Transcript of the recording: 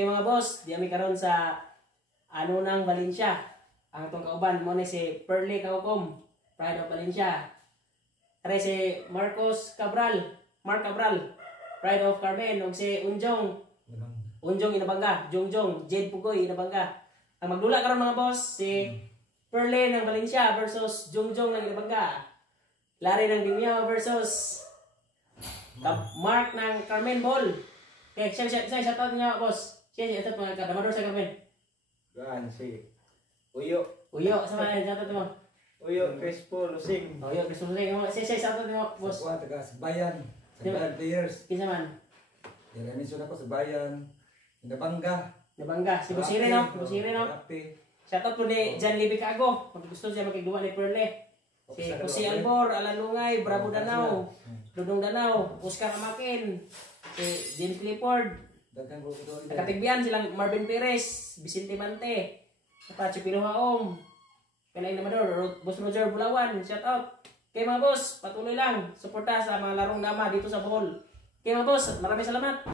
Okay mga boss, di kami karon sa ano nang Valencia. Ang itong kauban mo ni si Perley Kaukom, Pride of Valencia. Kare si Marcos Cabral, Mark Cabral, Pride of Carmen. Ug si Unjong Inabanga, Jongjong, Jade Pugoy Inabanga. Ang magdula karon mga boss, si Perley ng Valencia versus Jongjong ng Inabanga. Larry ng Dimyao versus Mark ng Carmen Ball. Okay, siya shoutout niya boss. Siya ito mga kadamador sa Carmen. Gaan si Uyo. Uyo, sama yan, shoutout mo. Uyo Crespo Lusing. Uyo, Crespo Lusing. Siya shoutout mo boss. Sa taga sa bayan. Sa bayan players. Kinsa man? Diranisun ako sa bayan. Inabanga. Nabangga. Si Busire no? Busire no? Shoutout po ni John Libby Cago. Kung gusto siya magkagawa ni Perle. Si Jose Albor, Alan Lungay, Bravo Danao, Dudong Danao, Oscar Amakin, si James Clifford. Nakatigbihan silang Marvin Perez, Vicente Mante, Pacho Pilohaom, Pelay Namador, Boss Roger Bulawan, shout out. Kaya mga boss, patuloy lang, suporta sa mga larong dama dito sa Bohol. Kaya mga boss, maraming salamat.